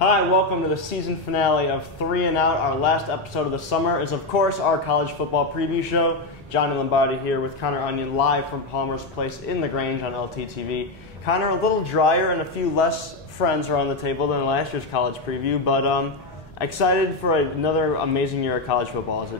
Hi, welcome to the season finale of 3 and Out. Our last episode of the summer is, of course, our college football preview show. Johnny Lombardi here with Connor Onion live from Palmer's Place in the Grange on LTTV. Connor, a little drier and a few less friends around the table than last year's college preview, but excited for another amazing year of college football. As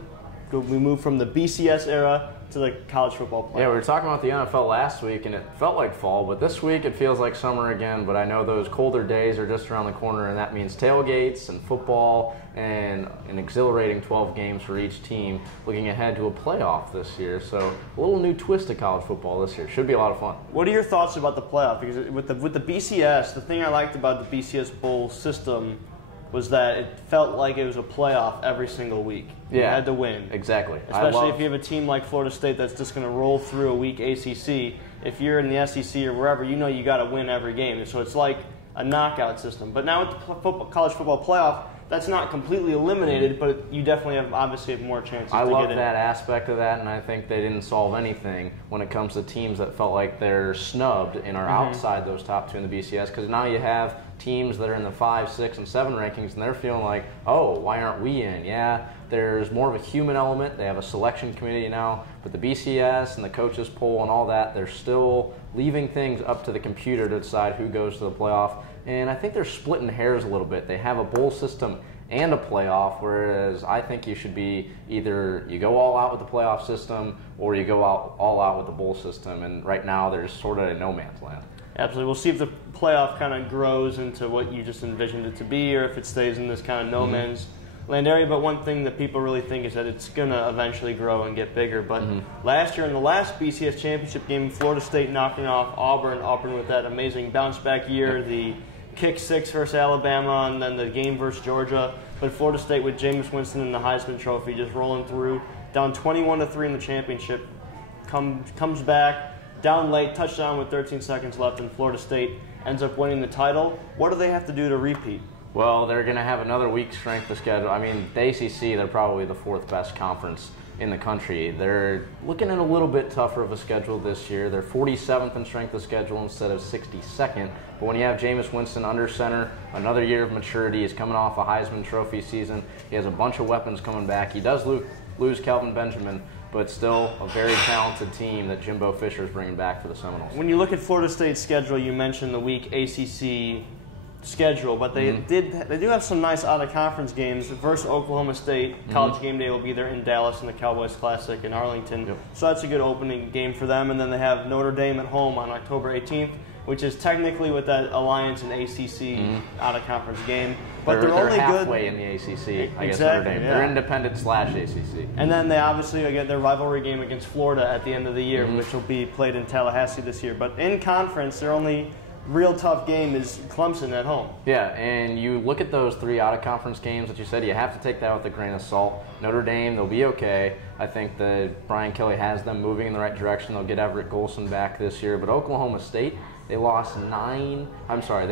we move from the BCS era to the college football playoff. Yeah, we were talking about the NFL last week, and it felt like fall, but this week it feels like summer again. But I know those colder days are just around the corner, and that means tailgates and football and an exhilarating 12 games for each team, looking ahead to a playoff this year. So a little new twist to college football this year. Should be a lot of fun. What are your thoughts about the playoff? Because with the BCS, the thing I liked about the BCS bowl system was that it felt like it was a playoff every single week. You had to win. Exactly. Especially if you have a team like Florida State that's just going to roll through a weak ACC. If you're in the SEC or wherever, you know you got to win every game. So it's like a knockout system. But now with the college football playoff, that's not completely eliminated, but you definitely have more chances to get in. I love that aspect of that, and I think they didn't solve anything when it comes to teams that felt like they're snubbed and are outside those top two in the BCS, because now you have teams that are in the 5, 6, and 7 rankings, and they're feeling like, oh, why aren't we in? Yeah, there's more of a human element. They have a selection committee now, but the BCS and the coaches poll and all that, they're still leaving things up to the computer to decide who goes to the playoff. And I think they're splitting hairs a little bit. They have a bowl system and a playoff, whereas I think you should be either you go all out with the playoff system or you go all out with the bowl system. And right now there's sort of a no man's land. Absolutely. We'll see if the playoff kind of grows into what you just envisioned it to be, or if it stays in this kind of no man's land area. But one thing that people really think is that it's going to eventually grow and get bigger. But last year in the last BCS championship game, Florida State knocking off Auburn with that amazing bounce back year, the kick 6 versus Alabama, and then the game versus Georgia. But Florida State with Jameis Winston and the Heisman Trophy just rolling through, down 21-3 in the championship, comes back, down late, touchdown with 13 seconds left, and Florida State ends up winning the title. What do they have to do to repeat? Well, they're going to have another week's strength of schedule. I mean, the ACC, they're probably the 4th best conference in the country. They're looking at a little bit tougher of a schedule this year. They're 47th in strength of schedule instead of 62nd. But when you have Jameis Winston under center, another year of maturity, he's coming off a Heisman Trophy season. He has a bunch of weapons coming back. He does lose Kelvin Benjamin, but still a very talented team that Jimbo Fisher is bringing back for the Seminoles. When you look at Florida State's schedule, you mentioned the weak ACC schedule, but they do have some nice out-of-conference games versus Oklahoma State. College game day will be there in Dallas in the Cowboys Classic in Arlington. So that's a good opening game for them. And then they have Notre Dame at home on October 18th, which is technically with that Alliance and ACC out-of-conference game. But they're only halfway in the ACC, I guess, Notre Dame. They're independent/ACC. And then they obviously get their rivalry game against Florida at the end of the year, which will be played in Tallahassee this year. But in conference, their only real tough game is Clemson at home. Yeah, and you look at those 3 out-of-conference games that you said, you have to take that with a grain of salt. Notre Dame, they'll be okay. I think that Brian Kelly has them moving in the right direction. They'll get Everett Golson back this year. But Oklahoma State, they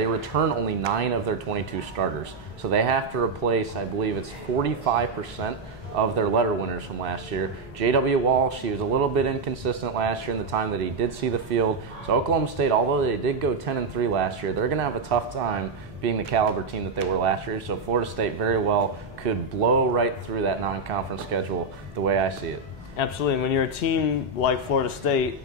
return only 9 of their 22 starters. So they have to replace, I believe it's 45% of their letter winners from last year. J.W. Walsh, he was a little bit inconsistent last year in the time that he did see the field. So Oklahoma State, although they did go 10-3 last year, they're going to have a tough time being the caliber team that they were last year. So Florida State very well could blow right through that non-conference schedule the way I see it. Absolutely. When you're a team like Florida State,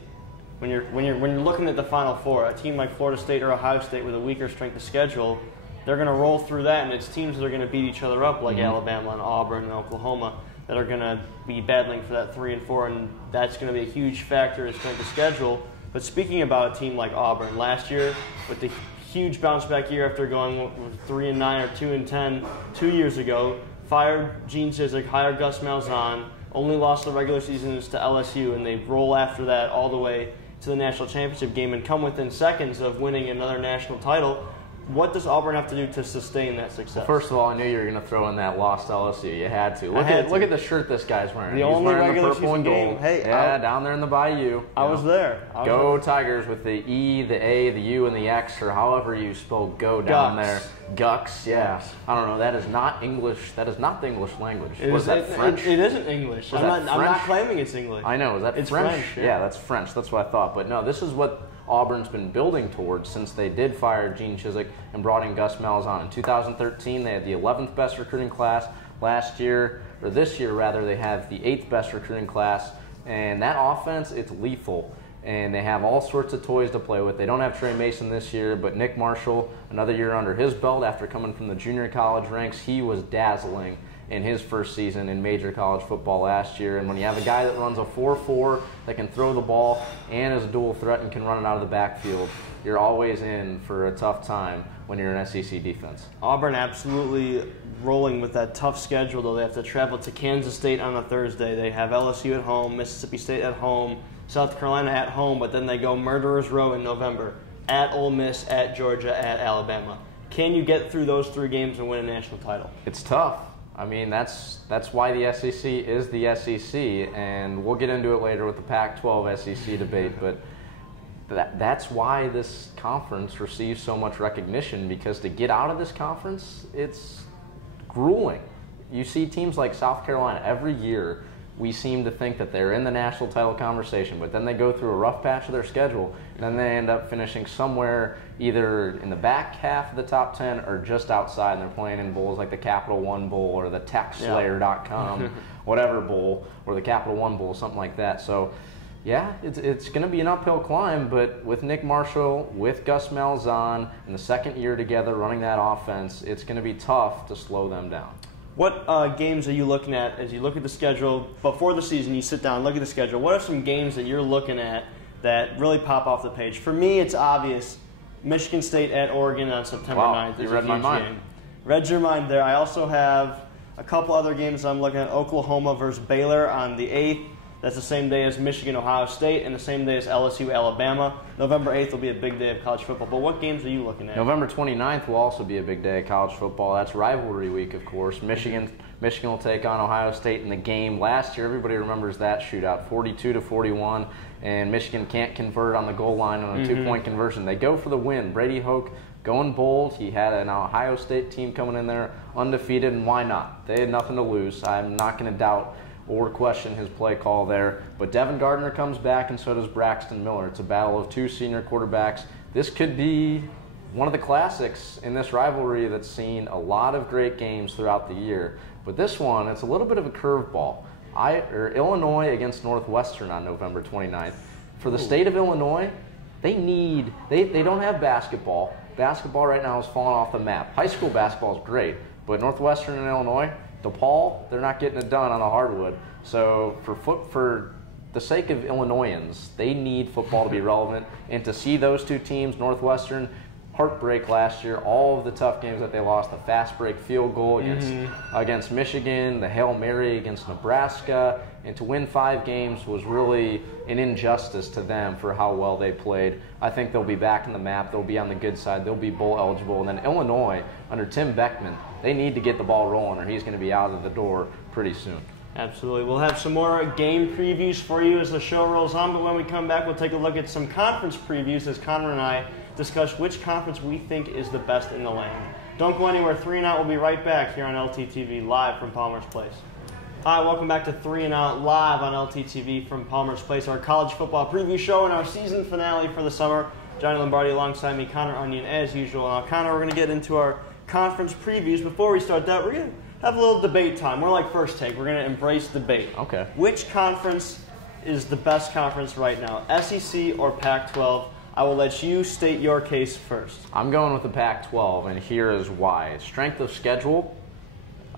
when you're looking at the Final Four, a team like Florida State or Ohio State with a weaker strength of schedule, they're going to roll through that, and it's teams that are going to beat each other up, like Alabama and Auburn and Oklahoma, that are going to be battling for that 3 and 4, and that's going to be a huge factor in strength of schedule. But speaking about a team like Auburn, last year with the huge bounce back year after going with 3 and 9 or 2 and 10 2 years ago, fired Gene Chizik, hired Gus Malzahn, only lost the regular seasons to LSU, and they roll after that all the way to the national championship game and come within seconds of winning another national title. What does Auburn have to do to sustain that success? Well, first of all, I knew you were going to throw in that lost LSU. You had to. Look at the shirt this guy's wearing. The only regular purple and gold. Hey, down there in the Bayou. I was there. Go Tigers with the E, the A, the U, and the X, or however you spell go down there. Gux, yeah. I don't know. That is not English. That is not the English language. Was that French? It isn't English. I'm not claiming it's English. I know. Is that it's French? Yeah, that's French. That's what I thought. But no, this is what Auburn's been building towards since they did fire Gene Chizik and brought in Gus Malzahn. In 2013, they had the 11th best recruiting class. Last year, or this year rather, they have the 8th best recruiting class. And that offense, it's lethal. And they have all sorts of toys to play with. They don't have Trey Mason this year, but Nick Marshall, another year under his belt after coming from the junior college ranks, he was dazzling in his first season in major college football last year. And when you have a guy that runs a 4.4 that can throw the ball and is a dual threat and can run it out of the backfield, you're always in for a tough time when you're an SEC defense. Auburn absolutely rolling with that tough schedule, though. They have to travel to Kansas State on a Thursday. They have LSU at home, Mississippi State at home, South Carolina at home, but then they go Murderers Row in November, at Ole Miss, at Georgia, at Alabama. Can you get through those 3 games and win a national title? It's tough. I mean, that's why the SEC is the SEC, and we'll get into it later with the Pac-12 SEC debate, but that's why this conference receives so much recognition, because to get out of this conference, it's grueling. You see teams like South Carolina every year. We seem to think that they're in the national title conversation, but then they go through a rough patch of their schedule, and then they end up finishing somewhere either in the back half of the top 10 or just outside, and they're playing in bowls like the Capital One Bowl or the TechSlayer.com, whatever bowl, or the Capital One Bowl, something like that. So, yeah, it's going to be an uphill climb, but with Nick Marshall, with Gus Malzahn, in the second year together running that offense, it's going to be tough to slow them down. What games are you looking at as you look at the schedule before the season? You sit down, look at the schedule. What are some games that you're looking at that really pop off the page? For me, it's obvious. Michigan State at Oregon on September 9th. You read my mind. Read your mind there. I also have a couple other games I'm looking at. Oklahoma versus Baylor on the 8th. That's the same day as Michigan, Ohio State, and the same day as LSU, Alabama. November 8th will be a big day of college football. But what games are you looking at? November 29th will also be a big day of college football. That's rivalry week, of course. Michigan will take on Ohio State in the game. Last year, everybody remembers that shootout, 42-41, and Michigan can't convert on the goal line on a 2-point conversion. They go for the win. Brady Hoke going bold. He had an Ohio State team coming in there undefeated, and why not? They had nothing to lose. I'm not going to doubt or question his play call there. But Devin Gardner comes back, and so does Braxton Miller. It's a battle of 2 senior quarterbacks. This could be one of the classics in this rivalry that's seen a lot of great games throughout the year. But this one, it's a little bit of a curveball. Illinois against Northwestern on November 29th. For the state of Illinois, they don't have basketball. Basketball right now is falling off the map. High school basketball is great, but Northwestern and Illinois, DePaul, they're not getting it done on the hardwood. So for the sake of Illinoisans, they need football to be relevant. And to see those 2 teams, Northwestern, heartbreak last year, all of the tough games that they lost, the fast break field goal against Michigan, the Hail Mary against Nebraska, and to win 5 games was really an injustice to them for how well they played. I think they'll be back in the map. They'll be on the good side. They'll be bowl eligible. And then Illinois, under Tim Beckman, they need to get the ball rolling or he's going to be out of the door pretty soon. Absolutely. We'll have some more game previews for you as the show rolls on, but when we come back, we'll take a look at some conference previews as Connor and I discuss which conference we think is the best in the land. Don't go anywhere. 3 and Out will be right back here on LTTV, live from Palmer's Place. Hi, welcome back to 3 and Out, live on LTTV from Palmer's Place, our college football preview show and our season finale for the summer. Johnny Lombardi alongside me, Connor Onion, as usual. Now, Connor, we're going to get into our conference previews. Before we start that, we're going to have a little debate time. We're like First Take. We're going to embrace debate. Okay. Which conference is the best conference right now, SEC or Pac-12? I will let you state your case first. I'm going with the Pac-12, and here is why. Strength of schedule.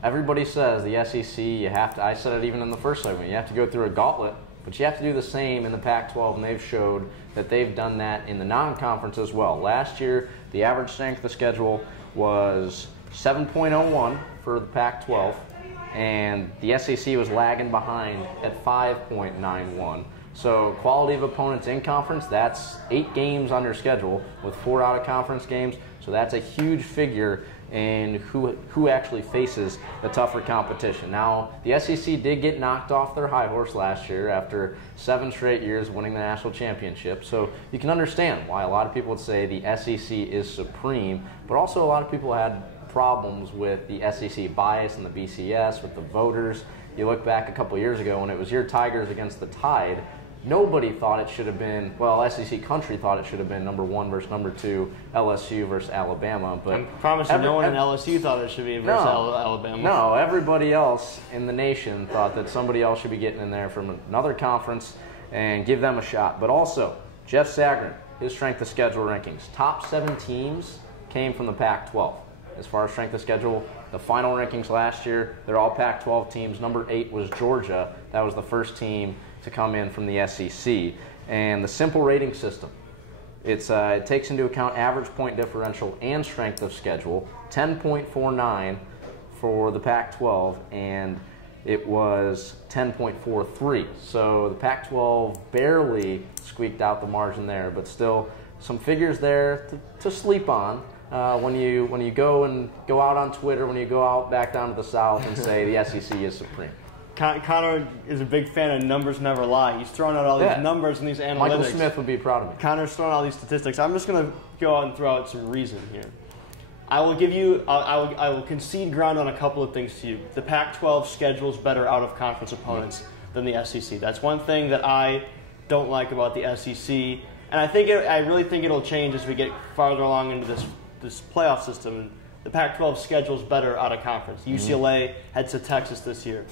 Everybody says the SEC, you have to, I said it even in the first segment, you have to go through a gauntlet, but you have to do the same in the Pac-12, and they've showed that they've done that in the non-conference as well. Last year, the average strength of schedule was 7.01 for the Pac-12, and the SEC was lagging behind at 5.91. So quality of opponents in conference, that's 8 games under schedule with 4 out-of-conference games. So that's a huge figure in who actually faces the tougher competition. Now, the SEC did get knocked off their high horse last year after 7 straight years winning the national championship. So you can understand why a lot of people would say the SEC is supreme, but also a lot of people had problems with the SEC bias and the BCS with the voters. You look back a couple years ago when it was your Tigers against the Tide, Nobody thought it should have been, well, SEC country thought it should have been number 1 versus number 2, LSU versus Alabama. But I promise you, no one in LSU thought it should be versus Alabama. No, everybody else in the nation thought that somebody else should be getting in there from another conference and give them a shot. But also, Jeff Sagarin, his strength of schedule rankings. Top 7 teams came from the Pac-12. As far as strength of schedule, the final rankings last year, they're all Pac-12 teams. Number 8 was Georgia. That was the first team to come in from the SEC. And the simple rating system, it takes into account average point differential and strength of schedule, 10.49 for the Pac-12, and it was 10.43. So the Pac-12 barely squeaked out the margin there, but still some figures there to sleep on. When you go out on Twitter, when you go out back down to the South and say the SEC is supreme. Connor is a big fan of numbers never lie. He's throwing out all these numbers and these analytics. Michael Smith would be proud of me. Connor's throwing out these statistics. I'm just going to go out and throw out some reason here. I will concede ground on a couple of things to you. The Pac-12 schedules better out-of-conference opponents than the SEC. That's one thing that I don't like about the SEC, and I really think it'll change as we get farther along into this playoff system. The Pac-12 schedules better out-of-conference. UCLA heads to Texas this year.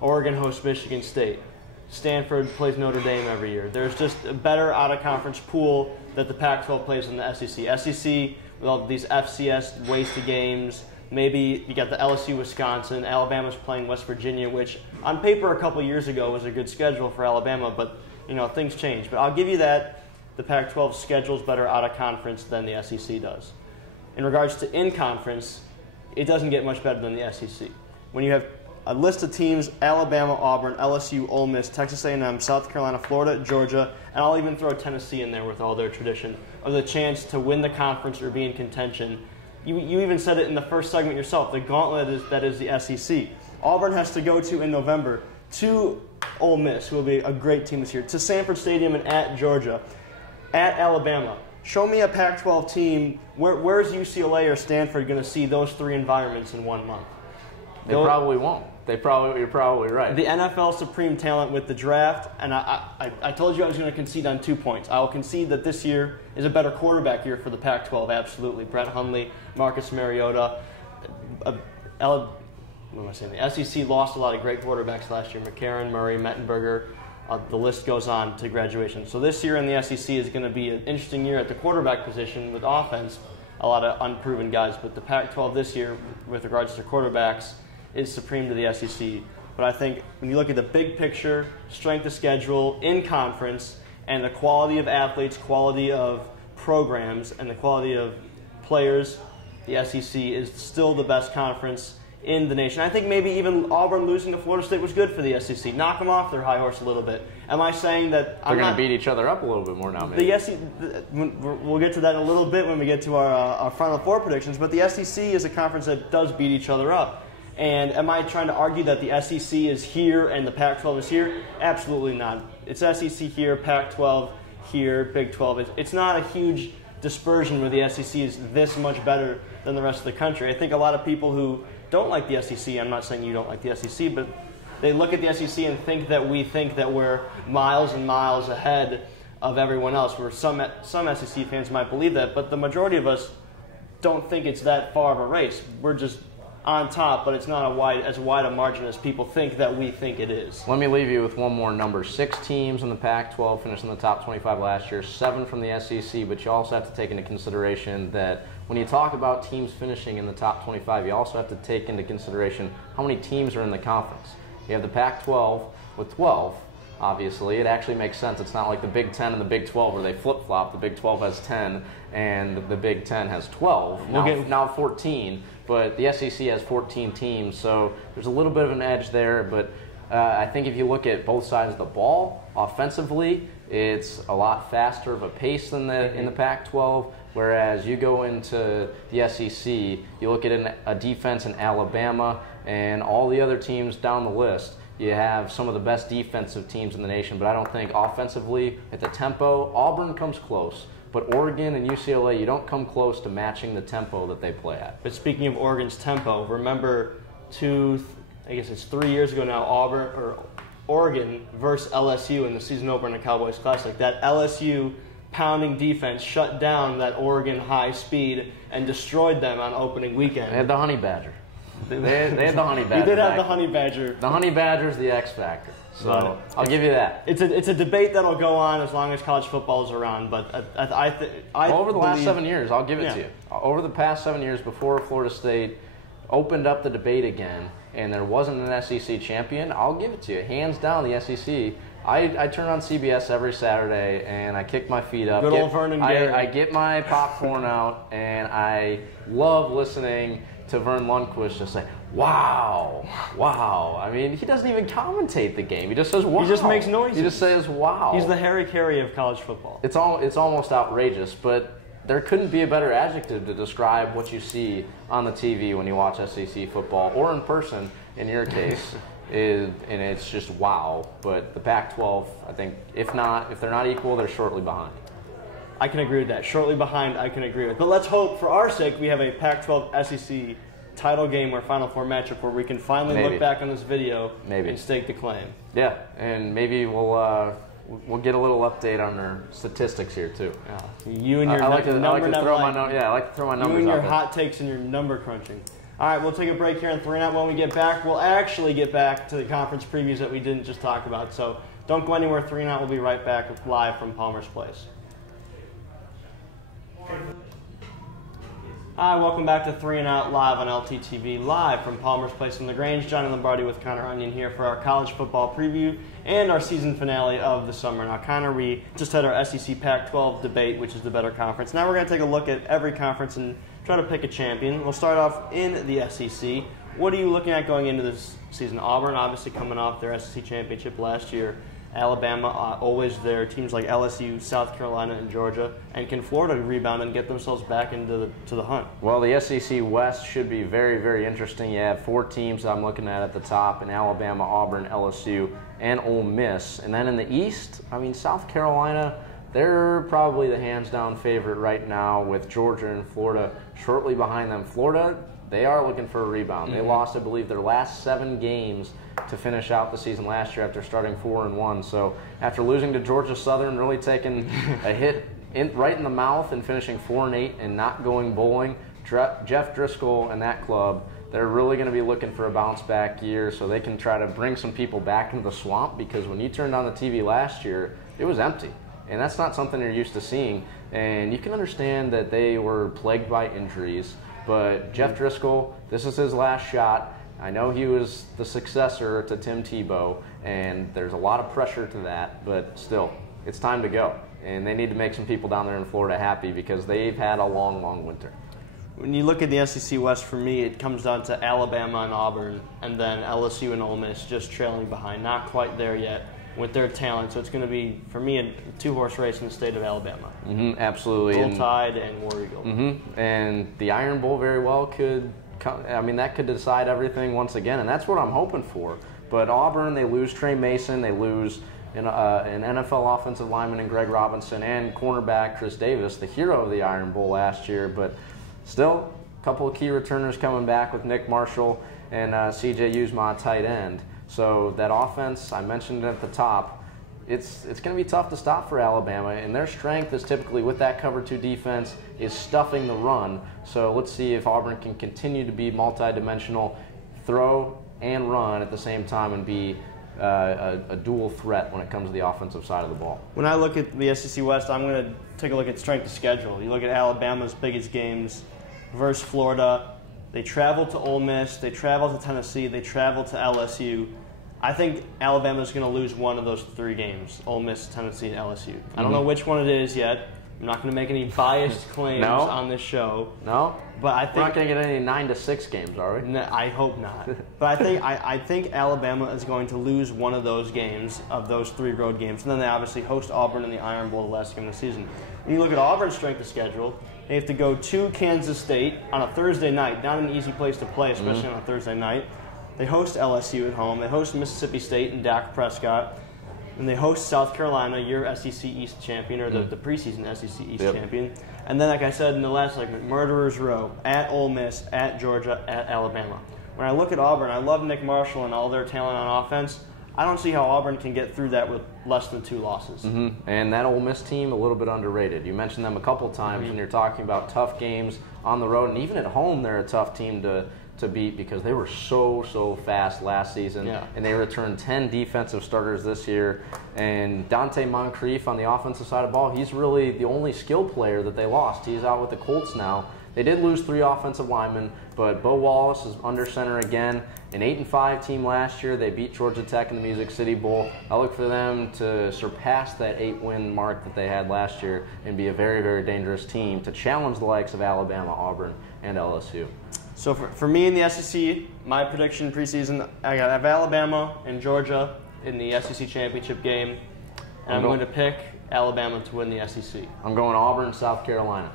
Oregon hosts Michigan State. Stanford plays Notre Dame every year. There's just a better out-of-conference pool that the Pac-12 plays in the SEC. SEC, with all these FCS wasted games, maybe you got the LSU, Wisconsin, Alabama's playing West Virginia, which on paper a couple years ago was a good schedule for Alabama, but things change. But I'll give you that the Pac-12 schedules better out-of-conference than the SEC does. In regards to in-conference, it doesn't get much better than the SEC. When you have a list of teams: Alabama, Auburn, LSU, Ole Miss, Texas A&M, South Carolina, Florida, Georgia, and I'll even throw Tennessee in there with all their tradition of the chance to win the conference or be in contention. You even said it in the first segment yourself, the gauntlet that is the SEC. Auburn has to go to in November to Ole Miss, who will be a great team this year, to Sanford Stadium and at Georgia, at Alabama. Show me a Pac-12 team. Where's UCLA or Stanford going to see those 3 environments in 1 month? They probably won't. You're probably right. The NFL supreme talent with the draft, and I told you I was going to concede on 2 points. I will concede that this year is a better quarterback year for the Pac-12, absolutely. Brett Hundley, Marcus Mariota. What am I saying? The SEC lost a lot of great quarterbacks last year. McCarron, Murray, Mettenberger. The list goes on to graduation. So this year in the SEC is going to be an interesting year at the quarterback position with offense. A lot of unproven guys. But the Pac-12 this year, with regards to quarterbacks, is supreme to the SEC. But I think when you look at the big picture, strength of schedule, in conference, and the quality of athletes, quality of programs, and the quality of players, the SEC is still the best conference in the nation. I think maybe even Auburn losing to Florida State was good for the SEC. Knock them off their high horse a little bit. Am I saying that they're going to beat each other up a little bit more now? Maybe. The SEC, we'll get to that in a little bit when we get to our Final Four predictions. But the SEC is a conference that does beat each other up. And am I trying to argue that the SEC is here and the Pac-12 is here? Absolutely not. It's SEC here, Pac-12 here, Big 12. It's not a huge dispersion where the SEC is this much better than the rest of the country. I think a lot of people who don't like the SEC, I'm not saying you don't like the SEC, but they look at the SEC and think that we're miles and miles ahead of everyone else, where some SEC fans might believe that, but the majority of us don't think it's that far of a race. We're just on top, but it's not as wide a margin as people think that we think it is. Let me leave you with one more number. 6 teams in the Pac-12 finished in the top 25 last year, 7 from the SEC, but you also have to take into consideration that when you talk about teams finishing in the top 25, you also have to take into consideration how many teams are in the conference. You have the Pac-12 with 12. Obviously, it actually makes sense. It's not like the Big 10 and the Big 12 where they flip-flop. The Big 12 has 10 and the Big 10 has 12. Now 14, but the SEC has 14 teams, so there's a little bit of an edge there. But I think if you look at both sides of the ball, offensively, it's a lot faster of a pace than in the Pac-12. Whereas you go into the SEC, you look at a defense in Alabama and all the other teams down the list. You have some of the best defensive teams in the nation, but I don't think offensively at the tempo, Auburn comes close. But Oregon and UCLA, you don't come close to matching the tempo that they play at. But speaking of Oregon's tempo, remember 3 years ago now, Oregon versus LSU in the season opener in the Cowboys Classic. That LSU pounding defense shut down that Oregon high speed and destroyed them on opening weekend. They had the Honey Badger. They had the Honey Badger. You did have the Honey Badger. The Honey Badger's the X factor. So I'll give you that. It's a debate that'll go on as long as college football is around. But over the last 7 years, I'll give it to you. Over the past 7 years, before Florida State opened up the debate again, and there wasn't an SEC champion, I'll give it to you. Hands down, the SEC. I turn on CBS every Saturday, and I kick my feet up. Good old Vernon Gary. I get my popcorn out, and I love listening to Vern Lundquist just say, wow, wow. I mean, he doesn't even commentate the game. He just says, wow. He just makes noises. He just says, wow. He's the Harry Carey of college football. It's almost outrageous, but there couldn't be a better adjective to describe what you see on the TV when you watch SEC football, or in person, in your case. And it's just wow. But the Pac-12, I think, if they're not equal, they're shortly behind. I can agree with that. Shortly behind, I can agree with. But let's hope, for our sake, we have a Pac-12 SEC title game or Final Four matchup where we can finally look back on this video and stake the claim. Yeah, and maybe we'll get a little update on their statistics here too. Yeah. You and your I like to throw my numbers out. You and your hot takes and your number crunching. All right, we'll take a break here and 3 and Out. When we get back, we'll actually get back to the conference previews that we didn't just talk about. So don't go anywhere. 3 and Out. We'll be right back live from Palmer's Place. Hi, welcome back to 3 and Out live on LTTV, live from Palmer's Place in the Grange. Johnny Lombardi with Connor Onion here for our college football preview and our season finale of the summer. Now, Connor, we just had our SEC Pac-12 debate, which is the better conference. Now we're going to take a look at every conference and try to pick a champion. We'll start off in the SEC. What are you looking at going into this season? Auburn, obviously coming off their SEC championship last year. Alabama, always there. Teams like LSU, South Carolina, and Georgia. And can Florida rebound and get themselves back into the hunt? Well, the SEC West should be very, very interesting. You have 4 teams I'm looking at the top in Alabama, Auburn, LSU, and Ole Miss. And then in the East, I mean, South Carolina, they're probably the hands-down favorite right now with Georgia and Florida shortly behind them. Florida, they are looking for a rebound. They lost, I believe, their last 7 games to finish out the season last year after starting 4-1. So after losing to Georgia Southern, really taking a hit right in the mouth and finishing 4-8 and not going bowling, Jeff Driscoll and that club, they're really going to be looking for a bounce-back year so they can try to bring some people back into the swamp, because when you turned on the TV last year, it was empty. And that's not something you're used to seeing. And you can understand that they were plagued by injuries. But Jeff Driscoll, this is his last shot. I know he was the successor to Tim Tebow, and there's a lot of pressure to that, but still, it's time to go. And they need to make some people down there in Florida happy, because they've had a long, long winter. When you look at the SEC West, for me, it comes down to Alabama and Auburn, and then LSU and Ole Miss just trailing behind. Not quite there yet with their talent. So it's going to be, for me, a 2-horse race in the state of Alabama. Absolutely. Bull Tide and War Eagle. And the Iron Bowl very well could come, I mean, that could decide everything once again, and that's what I'm hoping for. But Auburn, they lose Trey Mason, they lose an NFL offensive lineman in Greg Robinson, and cornerback Chris Davis, the hero of the Iron Bowl last year. But still, a couple of key returners coming back with Nick Marshall and C.J. Uzomah, tight end. So that offense, I mentioned it at the top, it's going to be tough to stop for Alabama, and their strength is typically with that cover 2 defense is stuffing the run. So let's see if Auburn can continue to be multidimensional, throw and run at the same time, and be a dual threat when it comes to the offensive side of the ball. When I look at the SEC West, I'm going to take a look at strength of schedule. You look at Alabama's biggest games versus Florida. They travel to Ole Miss, they travel to Tennessee, they travel to LSU. I think Alabama's going to lose one of those 3 games, Ole Miss, Tennessee, and LSU. I don't know which one it is yet. I'm not going to make any biased claims on this show. No? But I think we're not going to get any 9-6 games, are we? No, I hope not. But I think Alabama is going to lose one of those games, of those 3 road games. And then they obviously host Auburn in the Iron Bowl the last game of the season. When you look at Auburn's strength of schedule, they have to go to Kansas State on a Thursday night. Not an easy place to play, especially on a Thursday night. They host LSU at home. They host Mississippi State and Dak Prescott. And they host South Carolina, your SEC East champion, or the preseason SEC East champion. And then, like I said in the last segment, Murderers Row, at Ole Miss, at Georgia, at Alabama. When I look at Auburn, I love Nick Marshall and all their talent on offense. I don't see how Auburn can get through that with less than 2 losses. And that Ole Miss team, a little bit underrated. You mentioned them a couple times when you're talking about tough games on the road, and even at home they're a tough team to beat because they were so fast last season. And they returned 10 defensive starters this year. And Dante Moncrief on the offensive side of the ball, he's really the only skill player that they lost. He's out with the Colts now. They did lose 3 offensive linemen, but Bo Wallace is under center again. An 8-5 team last year. They beat Georgia Tech in the Music City Bowl. I look for them to surpass that 8-win mark that they had last year and be a very dangerous team to challenge the likes of Alabama, Auburn, and LSU. So for me in the SEC, my prediction preseason, I have Alabama and Georgia in the SEC championship game, and I'm going to pick Alabama to win the SEC. I'm going Auburn, South Carolina,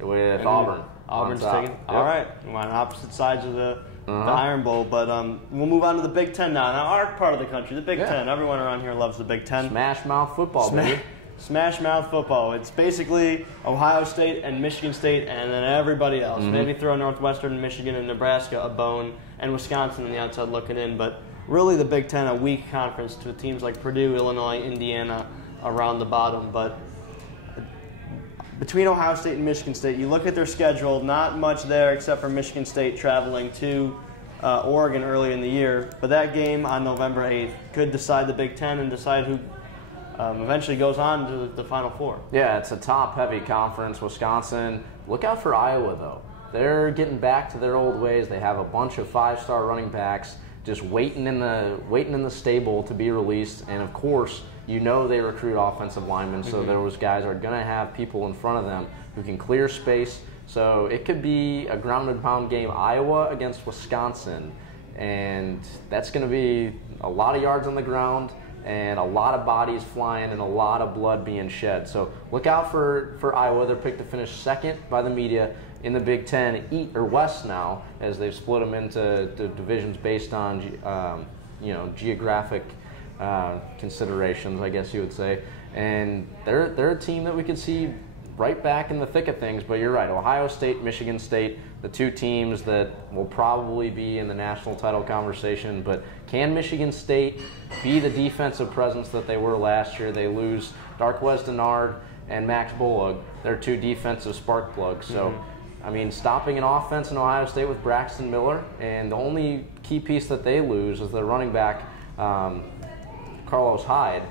with Auburn. Auburn's taking. All right, we're on opposite sides of the Iron Bowl, but we'll move on to the Big Ten now. Now, our part of the country, the Big Ten. Everyone around here loves the Big Ten. Smash mouth football, baby. Smash mouth football. It's basically Ohio State and Michigan State and then everybody else. Maybe throw Northwestern, Michigan, and Nebraska a bone, and Wisconsin on the outside looking in. But really the Big Ten, a weak conference to teams like Purdue, Illinois, Indiana around the bottom. But between Ohio State and Michigan State, you look at their schedule, not much there except for Michigan State traveling to Oregon early in the year. But that game on November 8th could decide the Big Ten and decide who eventually goes on to the Final Four. Yeah, it's a top-heavy conference. Wisconsin, look out for Iowa, though. They're getting back to their old ways. They have a bunch of 5-star running backs just waiting in the stable to be released. And, of course, you know they recruit offensive linemen, so those guys are going to have people in front of them who can clear space. So it could be a ground-and-pound game, Iowa against Wisconsin. And that's going to be a lot of yards on the ground and a lot of bodies flying and a lot of blood being shed. So look out for Iowa. They're picked to finish second by the media in the Big Ten, or West now, as they've split them into divisions based on geographic considerations, I guess you would say. And they're a team that we could see right back in the thick of things. But you're right, Ohio State, Michigan State, the 2 teams that will probably be in the national title conversation. But can Michigan State be the defensive presence that they were last year? They lose Darqueze Dennard and Max Bullock. They're 2 defensive spark plugs. So, I mean, stopping an offense in Ohio State with Braxton Miller, and the only key piece that they lose is their running back, Carlos Hyde,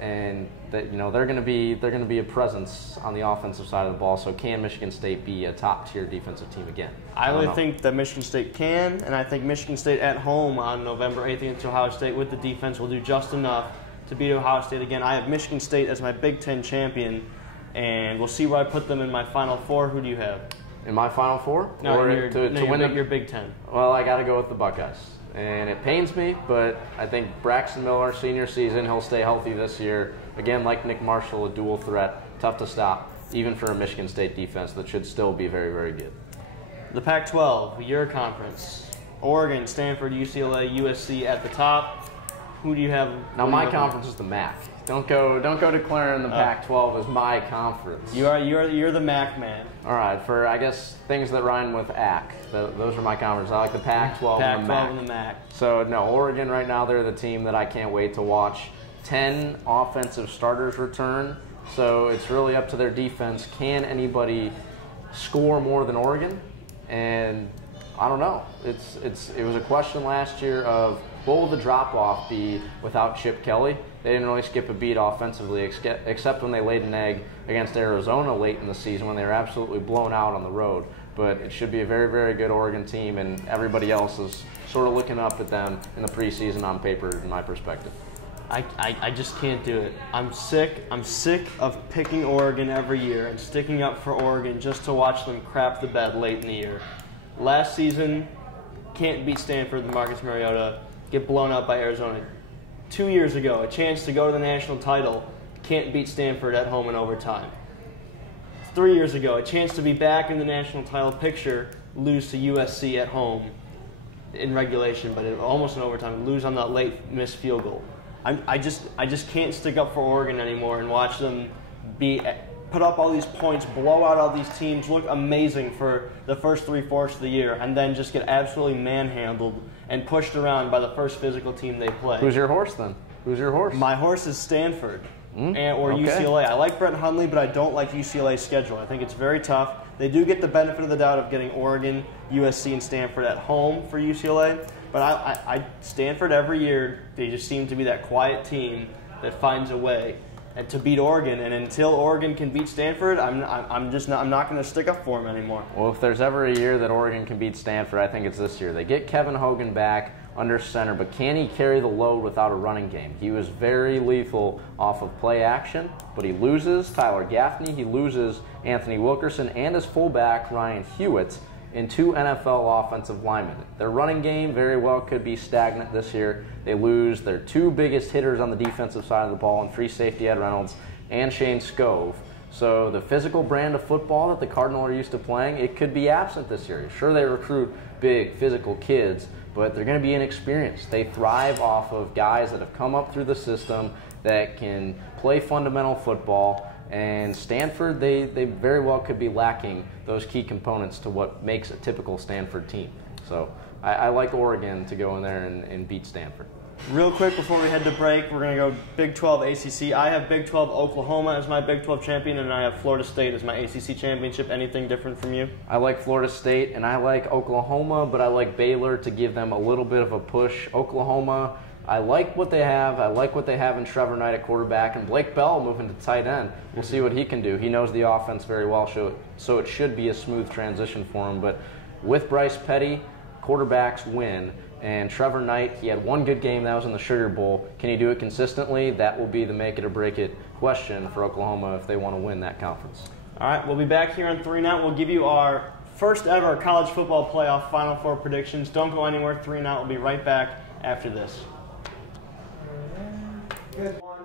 and that they're going to be a presence on the offensive side of the ball. So can Michigan State be a top-tier defensive team again? I really think that Michigan State can, and I think Michigan State at home on November 8th against Ohio State with the defense will do just enough to beat Ohio State again. I have Michigan State as my Big Ten champion, and we'll see where I put them in my Final Four. Who do you have? In my Final Four? No, to win your Big Ten. Well, I got to go with the Buckeyes. And it pains me, but I think Braxton Miller, senior season, he'll stay healthy this year. Again, like Nick Marshall, a dual threat, tough to stop, even for a Michigan State defense that should still be very good. The Pac-12, your conference. Oregon, Stanford, UCLA, USC at the top. Who do you have? Now, my conference is the MAC. Don't go declaring the Pac-12 as my conference. You're the MAC man. All right, for I guess things that rhyme with AC. Those are my conferences. I like the Pac-12 and the MAC. And the MAC. So no, Oregon right now, they're the team that I can't wait to watch. 10 offensive starters return, so it's really up to their defense. Can anybody score more than Oregon? And I don't know. It was a question last year of what will the drop-off be without Chip Kelly? They didn't really skip a beat offensively, except when they laid an egg against Arizona late in the season when they were absolutely blown out on the road. But it should be a very good Oregon team, and everybody else is sort of looking up at them in the preseason on paper, in my perspective. I just can't do it. I'm sick of picking Oregon every year and sticking up for Oregon just to watch them crap the bed late in the year. Last season, can't beat Stanford, Marcus Mariota, get blown out by Arizona. 2 years ago, a chance to go to the national title, can't beat Stanford at home in overtime. 3 years ago, a chance to be back in the national title picture, lose to USC at home in regulation, but almost in overtime, lose on that late missed field goal. I just can't stick up for Oregon anymore and watch them be put up all these points, blow out all these teams, look amazing for the first 3/4 of the year, and then just get absolutely manhandled and pushed around by the first physical team they play. Who's your horse then? Who's your horse? My horse is Stanford or okay. UCLA. I like Brett Hundley, but I don't like UCLA's schedule. I think it's very tough. They do get the benefit of the doubt of getting Oregon, USC, and Stanford at home for UCLA. But I Stanford every year, they just seem to be that quiet team that finds a way and to beat Oregon. And until Oregon can beat Stanford, I'm not going to stick up for them anymore. Well, if there's ever a year that Oregon can beat Stanford, I think it's this year. They get Kevin Hogan back under center, but can he carry the load without a running game? He was very lethal off of play action, but he loses Tyler Gaffney, he loses Anthony Wilkerson, and his fullback Ryan Hewitt in 2 NFL offensive linemen. Their running game very well could be stagnant this year. They lose their 2 biggest hitters on the defensive side of the ball in free safety Ed Reynolds and Shane Scove. So the physical brand of football that the Cardinals are used to playing, it could be absent this year. Sure, they recruit big physical kids, but they're going to be inexperienced. They thrive off of guys that have come up through the system that can play fundamental football. And Stanford, they very well could be lacking those key components to what makes a typical Stanford team. So I like Oregon to go in there and beat Stanford. Real quick before we head to break, we're going to go Big 12 ACC. I have Big 12 Oklahoma as my Big 12 champion, and I have Florida State as my ACC championship. Anything different from you? I like Florida State, and I like Oklahoma, but I like Baylor to give them a little bit of a push. Oklahoma, I like what they have. I like what they have in Trevor Knight at quarterback, and Blake Bell moving to tight end. We'll see what he can do. He knows the offense very well, so it should be a smooth transition for him. But with Bryce Petty, quarterbacks win. And Trevor Knight, he had one good game, that was in the Sugar Bowl. Can he do it consistently? That will be the make it or break it question for Oklahoma if they want to win that conference. All right, we'll be back here on 3 and Out. We'll give you our first ever college football playoff Final Four predictions. Don't go anywhere. 3 and Out. We'll be right back after this. Good one.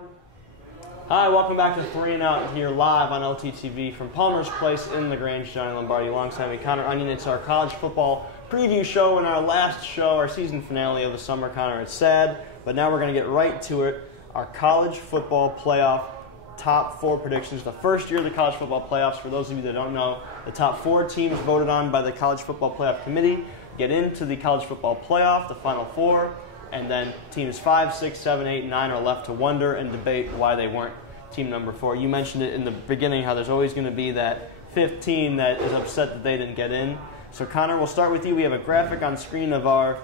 Hi, welcome back to 3 and Out here live on LTTV from Palmer's Place in the Grange, Johnny Lombardi. Alongside me, Connor Onion. It's our college football preview show and our last show, our season finale of the summer, Connor. It's sad, but now we're going to get right to it. Our college football playoff top 4 predictions. The first year of the college football playoffs, for those of you that don't know, the top 4 teams voted on by the College Football Playoff Committee get into the college football playoff, the Final 4, and then teams 5, 6, 7, 8, 9 are left to wonder and debate why they weren't team number 4. You mentioned it in the beginning, how there's always going to be that 5th team that is upset that they didn't get in. So, Connor, we'll start with you. We have a graphic on screen of our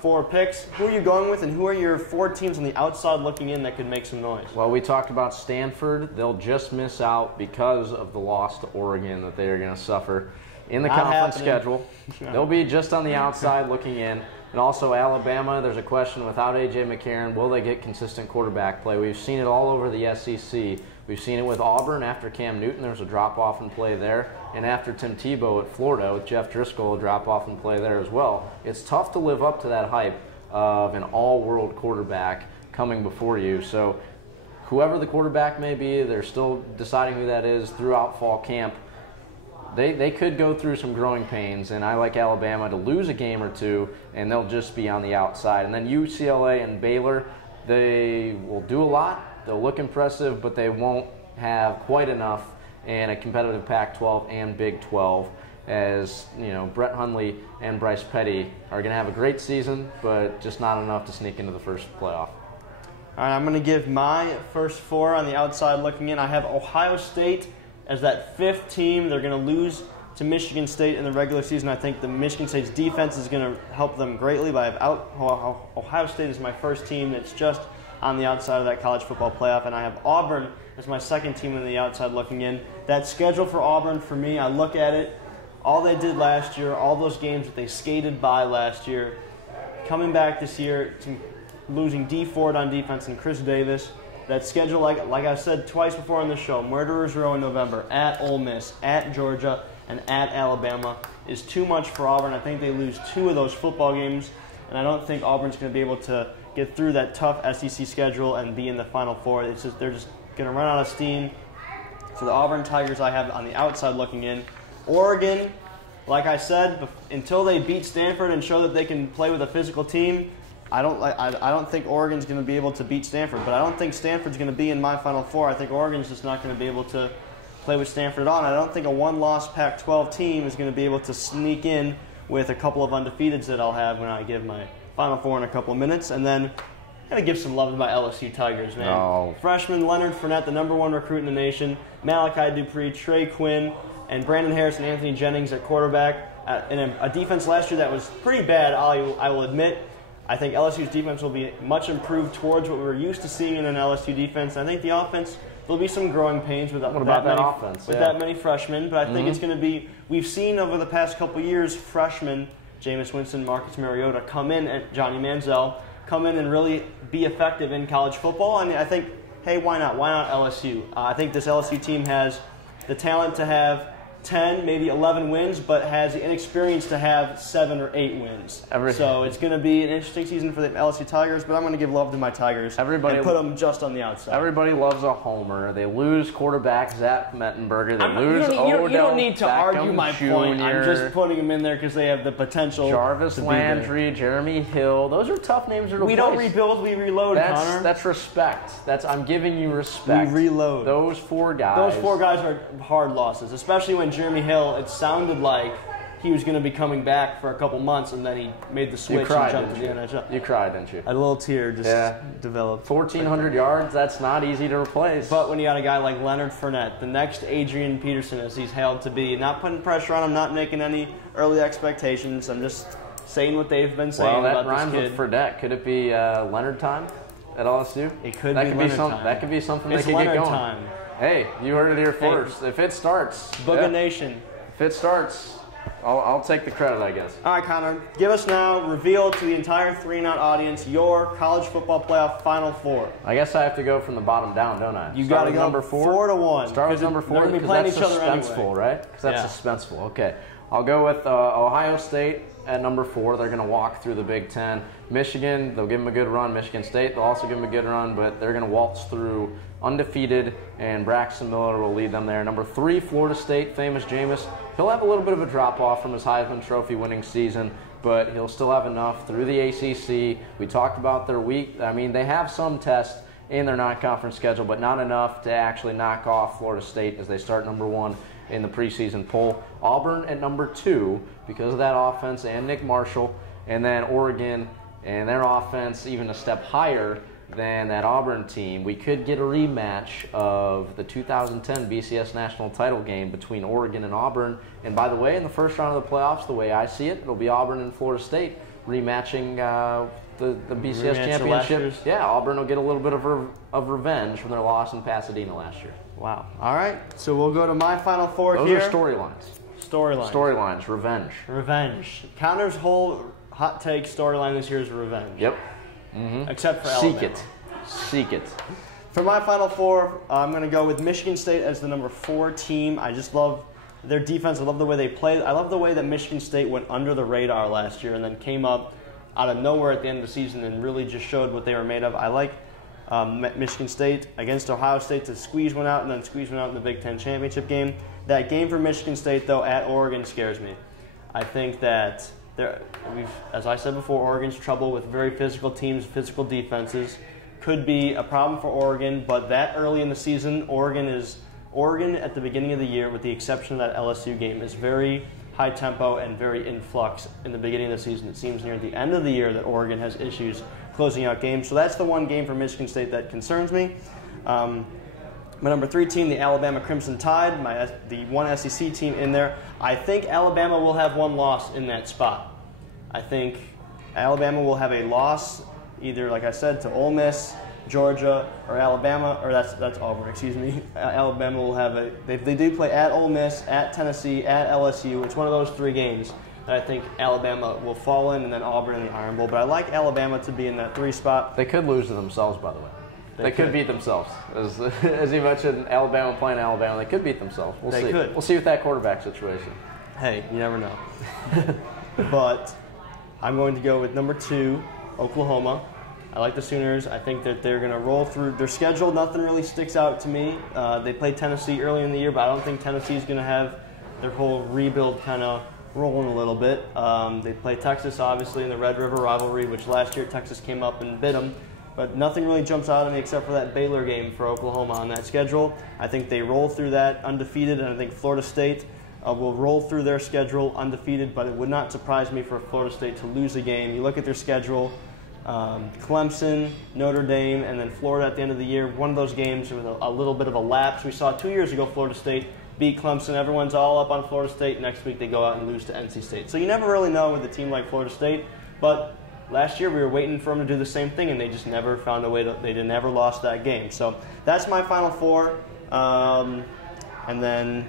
4 picks. Who are you going with, and who are your 4 teams on the outside looking in that could make some noise? Well, we talked about Stanford. They'll just miss out because of the loss to Oregon that they are going to suffer in the conference schedule. They'll be just on the outside looking in. And also Alabama, there's a question without A.J. McCarron, will they get consistent quarterback play? We've seen it all over the SEC. We've seen it with Auburn after Cam Newton. There was a drop-off in play there. And after Tim Tebow at Florida with Jeff Driscoll, a drop-off in play there as well. It's tough to live up to that hype of an all-world quarterback coming before you. So whoever the quarterback may be, they're still deciding who that is throughout fall camp. They could go through some growing pains, and I like Alabama to lose a game or 2, and they'll just be on the outside. And then UCLA and Baylor, they will do a lot. They'll look impressive, but they won't have quite enough in a competitive Pac-12 and Big 12, as you know, Brett Hundley and Bryce Petty are going to have a great season, but just not enough to sneak into the first playoff. All right, I'm going to give my first 4 on the outside looking in. I have Ohio State as that 5th team. They're going to lose to Michigan State in the regular season. I think the Michigan State's defense is going to help them greatly, but I have Ohio State as my first team that's just on the outside of that college football playoff, and I have Auburn as my 2nd team on the outside looking in. That schedule for Auburn, for me, I look at it, all they did last year, all those games that they skated by last year, coming back this year, losing D Ford on defense and Chris Davis. That schedule, like I said twice before on the show, Murderers Row in November, at Ole Miss, at Georgia, and at Alabama, is too much for Auburn. I think they lose 2 of those football games, and I don't think Auburn's going to be able to get through that tough SEC schedule and be in the Final 4. They're just going to run out of steam. So the Auburn Tigers I have on the outside looking in. Oregon, like I said, until they beat Stanford and show that they can play with a physical team, I don't think Oregon's going to be able to beat Stanford, but I don't think Stanford's going to be in my Final 4. I think Oregon's just not going to be able to play with Stanford at all. And I don't think a one-loss Pac-12 team is going to be able to sneak in with a couple of undefeateds that I'll have when I give my Final Four in a couple of minutes. And then I'm going to give some love to my LSU Tigers, man. Oh. Freshman Leonard Fournette, the #1 recruit in the nation, Malachi Dupree, Trey Quinn, and Brandon Harris and Anthony Jennings at quarterback. In a defense last year that was pretty bad, I will admit. I think LSU's defense will be much improved towards what we were used to seeing in an LSU defense. I think the offense, there'll be some growing pains with that many freshmen, but I think it's going to be, we've seen over the past couple years, freshmen, Jameis Winston, Marcus Mariota, come in, and Johnny Manziel, come in and really be effective in college football. And I think, hey, why not? Why not LSU? I think this LSU team has the talent to have 10, maybe 11 wins, but has the inexperience to have 7 or 8 wins. So it's going to be an interesting season for the LSU Tigers, but I'm going to give love to my Tigers and put them just on the outside. Everybody loves a homer. They lose quarterback Zach Mettenberger. They lose you don't need to Beckham argue my Jr. point. I'm just putting them in there because they have the potential. Jarvis Landry, Jeremy Hill. Those are tough names to replace. We don't rebuild, we reload, Connor. That's respect. I'm giving you respect. We reload. Those 4 guys. Those 4 guys are hard losses, especially when Jeremy Hill, it sounded like he was going to be coming back for a couple months, and then he made the switch and jumped to the NHL. You cried, didn't you? A little tear just developed. 1,400 yards, that's not easy to replace. But when you got a guy like Leonard Fournette, the next Adrian Peterson, as he's hailed to be, not putting pressure on him, not making any early expectations, I'm just saying what they've been saying about this kid. Well, that rhymes with Fournette. Could it be Leonard time at LSU? It could be Leonard time. That could be something they could Leonard get going. Time. Hey, you heard it here first. If it starts. Booga Nation. If it starts, I'll take the credit, I guess. All right, Connor, give us now, reveal to the entire 3-Not audience, your college football playoff Final Four. I guess I have to go from the bottom down, don't I? You got to go number 4 to 1. Start with number 4 because that's suspenseful, right? Because that's suspenseful. Okay. I'll go with Ohio State at number 4. They're going to walk through the Big Ten. Michigan, they'll give them a good run. Michigan State, they'll also give them a good run, but they're going to waltz through undefeated, and Braxton Miller will lead them there. Number 3, Florida State, famous Jameis. He'll have a little bit of a drop-off from his Heisman Trophy winning season, but he'll still have enough through the ACC. We talked about their week. I mean, they have some tests in their non-conference schedule, but not enough to actually knock off Florida State as they start number 1 in the preseason poll. Auburn at number 2 because of that offense and Nick Marshall, and then Oregon and their offense even a step higher than that Auburn team. We could get a rematch of the 2010 BCS national title game between Oregon and Auburn. And by the way, in the first round of the playoffs, the way I see it, it'll be Auburn and Florida State rematching the BCS championship. Yeah, Auburn will get a little bit of revenge from their loss in Pasadena last year. Wow. All right, so we'll go to my Final Four here. Those are storylines. Storylines. Revenge. Connor's whole hot take storyline this year is revenge. Yep. Except for Alabama. Seek it. For my Final Four, I'm going to go with Michigan State as the number 4 team. I just love their defense. I love the way they play. I love the way that Michigan State went under the radar last year and then came up out of nowhere at the end of the season and really just showed what they were made of. I like Michigan State against Ohio State to squeeze one out and then squeeze one out in the Big Ten championship game. That game for Michigan State, though, at Oregon scares me. I think that as I said before, Oregon's trouble with very physical teams, physical defenses, could be a problem for Oregon. But that early in the season, Oregon at the beginning of the year, with the exception of that LSU game, is very high tempo and very in flux in the beginning of the season. It seems near the end of the year that Oregon has issues closing out games. So that's the one game for Michigan State that concerns me. My number 3 team, the Alabama Crimson Tide, the one SEC team in there. I think Alabama will have one loss in that spot. I think Alabama will have a loss either, like I said, to Ole Miss, Georgia, or Alabama, or that's Auburn, excuse me. Alabama will have they do play at Ole Miss, at Tennessee, at LSU. It's one of those 3 games that I think Alabama will fall in, and then Auburn in the Iron Bowl. But I like Alabama to be in that 3 spot. They could lose to themselves, by the way. They could beat themselves. As you mentioned, Alabama playing Alabama, they could beat themselves. We'll see. We'll see with that quarterback situation. Hey, you never know. But I'm going to go with number 2, Oklahoma. I like the Sooners. I think that they're going to roll through their schedule. Nothing really sticks out to me. They played Tennessee early in the year, but I don't think Tennessee's going to have their whole rebuild kind of rolling a little bit. They play Texas, obviously, in the Red River rivalry, which last year Texas came up and bit them. But nothing really jumps out at me except for that Baylor game for Oklahoma on that schedule. I think they roll through that undefeated, and I think Florida State will roll through their schedule undefeated, but it would not surprise me for Florida State to lose a game. You look at their schedule, Clemson, Notre Dame, and then Florida at the end of the year. One of those games with a little bit of a lapse. We saw 2 years ago Florida State beat Clemson. Everyone's all up on Florida State. Next week they go out and lose to NC State. So you never really know with a team like Florida State, but last year we were waiting for them to do the same thing, and they just never found a way to. They never lost that game. So that's my Final Four. And then,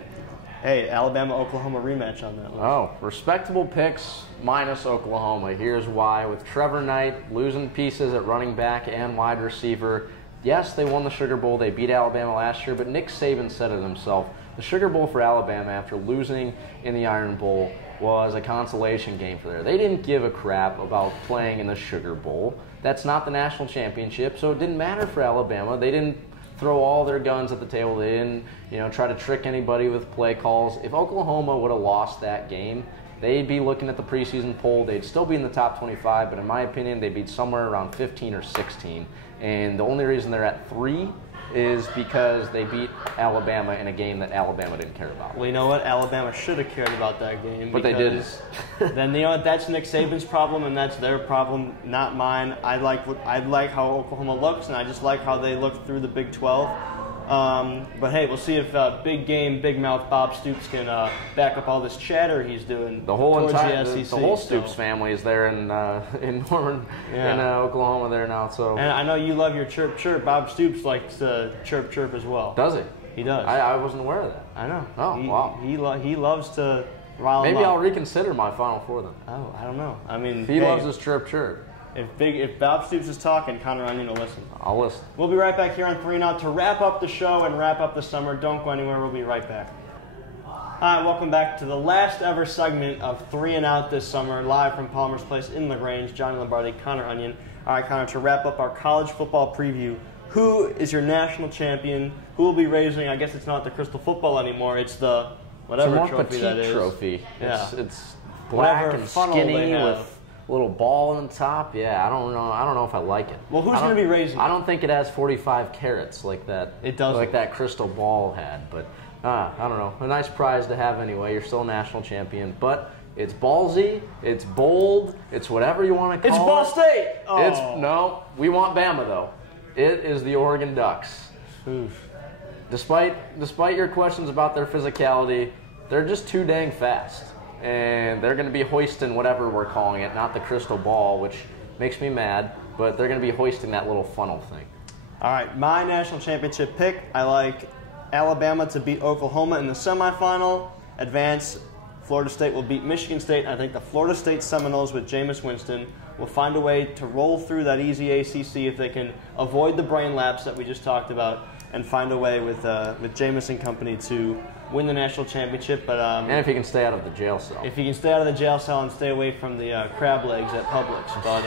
hey, Alabama-Oklahoma rematch on that one. Oh, respectable picks minus Oklahoma. Here's why. With Trevor Knight losing pieces at running back and wide receiver, yes, they won the Sugar Bowl. They beat Alabama last year, but Nick Saban said it himself. The Sugar Bowl for Alabama after losing in the Iron Bowl was a consolation game for them. They didn't give a crap about playing in the Sugar Bowl. That's not the national championship, so it didn't matter for Alabama. They didn't throw all their guns at the table. They didn't, try to trick anybody with play calls. If Oklahoma would have lost that game, they'd be looking at the preseason poll. They'd still be in the top 25, but in my opinion, they'd be somewhere around 15 or 16. And the only reason they're at 3 is because they beat Alabama in a game that Alabama didn't care about. Well, you know what? Alabama should have cared about that game. But they didn't. Then that's Nick Saban's problem, and that's their problem, not mine. I like how Oklahoma looks, and I just like how they look through the Big 12. But hey, we'll see if big game, big mouth Bob Stoops can back up all this chatter he's doing. The whole entire the whole Stoops family is there in Norman, in Oklahoma there now. So, and I know you love your chirp chirp. Bob Stoops likes to chirp chirp as well. Does he? He does. I wasn't aware of that. I know. Oh, wow. He loves to rile Maybe him up. I'll reconsider my Final Four then. Oh, I don't know. I mean, he loves his chirp chirp. If Bob Stoops is talking, Connor Onion will listen. I'll listen. We'll be right back here on 3 and Out to wrap up the show and wrap up the summer. Don't go anywhere. We'll be right back. Hi, welcome back to the last ever segment of 3 and Out this summer, live from Palmer's Place in LaGrange. Johnny Lombardi, Connor Onion. All right, Connor, to wrap up our college football preview, who is your national champion? Who will be raising? I guess it's not the Crystal Football anymore. It's the whatever trophy that is. Trophy. Yeah. It's black Whatever and funnel skinny they have. with a little ball on top. Yeah, I don't know if I like it. Well, who's going to be raising? I don't think it has 45 carats like that. It doesn't. Like that crystal ball had. But I don't know. A nice prize to have anyway. You're still a national champion, but it's ballsy. It's bold. It's whatever you want to call it. It's Ball State. Oh. No. We want Bama though. It is the Oregon Ducks. Oof. Despite your questions about their physicality, they're just too dang fast. And they're going to be hoisting whatever we're calling it, not the crystal ball, which makes me mad, but they're going to be hoisting that little funnel thing. All right, my national championship pick, I like Alabama to beat Oklahoma in the semifinal, advance. Florida State will beat Michigan State. I think the Florida State Seminoles with Jameis Winston will find a way to roll through that easy ACC if they can avoid the brain lapse that we just talked about and find a way with Jameis and company to win the national championship. But and if he can stay out of the jail cell. If he can stay out of the jail cell and stay away from the crab legs at Publix. But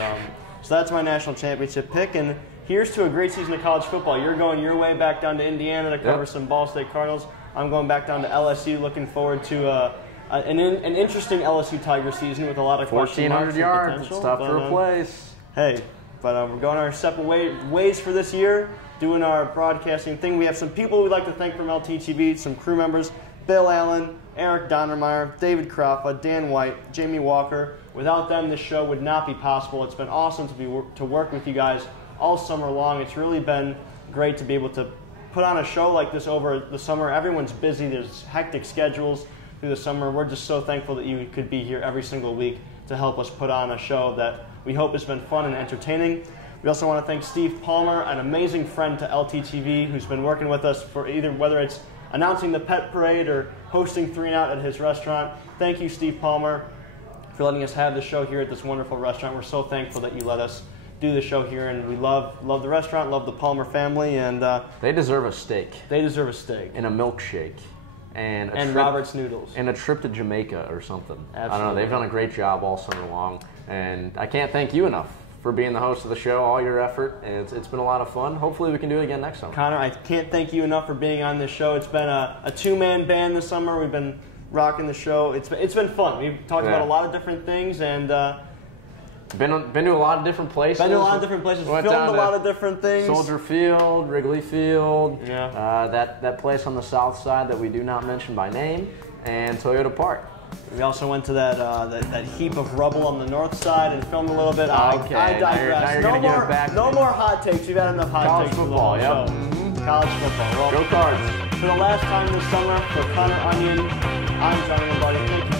so that's my national championship pick. And here's to a great season of college football. You're going your way back down to Indiana to cover some Ball State Cardinals. I'm going back down to LSU. Looking forward to an interesting LSU Tiger season with a lot of question marks 1,400 yards. potential. It's tough to replace. Hey, but we're going our separate ways for this year, doing our broadcasting thing. We have some people we'd like to thank from LTTV, some crew members, Bill Allen, Eric Donnermeyer, David Kraffa, Dan White, Jamie Walker. Without them, this show would not be possible. It's been awesome to work with you guys all summer long. It's really been great to be able to put on a show like this over the summer. Everyone's busy. There's hectic schedules through the summer. We're just so thankful that you could be here every single week to help us put on a show that we hope has been fun and entertaining. We also want to thank Steve Palmer, an amazing friend to LTTV, who's been working with us for whether it's announcing the pet parade or hosting 3 and Out at his restaurant. Thank you, Steve Palmer, for letting us have the show here at this wonderful restaurant. We're so thankful that you let us do the show here, and we love the restaurant, love the Palmer family, and they deserve a steak. They deserve a steak and a milkshake. And Robert's noodles. And a trip to Jamaica or something. Absolutely. I don't know. They've done a great job all summer long. And I can't thank you enough for being the host of the show, all your effort. And it's been a lot of fun. Hopefully we can do it again next summer. Connor, I can't thank you enough for being on this show. It's been a two-man band this summer. We've been rocking the show. It's been fun. We've talked about a lot of different things. And Been to a lot of different places. Been to a lot of different places. Went Filmed down a to lot of different things. Soldier Field, Wrigley Field. Yeah. That place on the south side that we do not mention by name, and Toyota Park. We also went to that heap of rubble on the north side and filmed a little bit. Okay, I digress. now you're gonna give it back no to me. more hot takes. We've had enough hot College takes football, for the whole show. College football. Well, Go Cards. for the last time this summer, for Connor Onion, I'm Johnny Lombardi. Thank you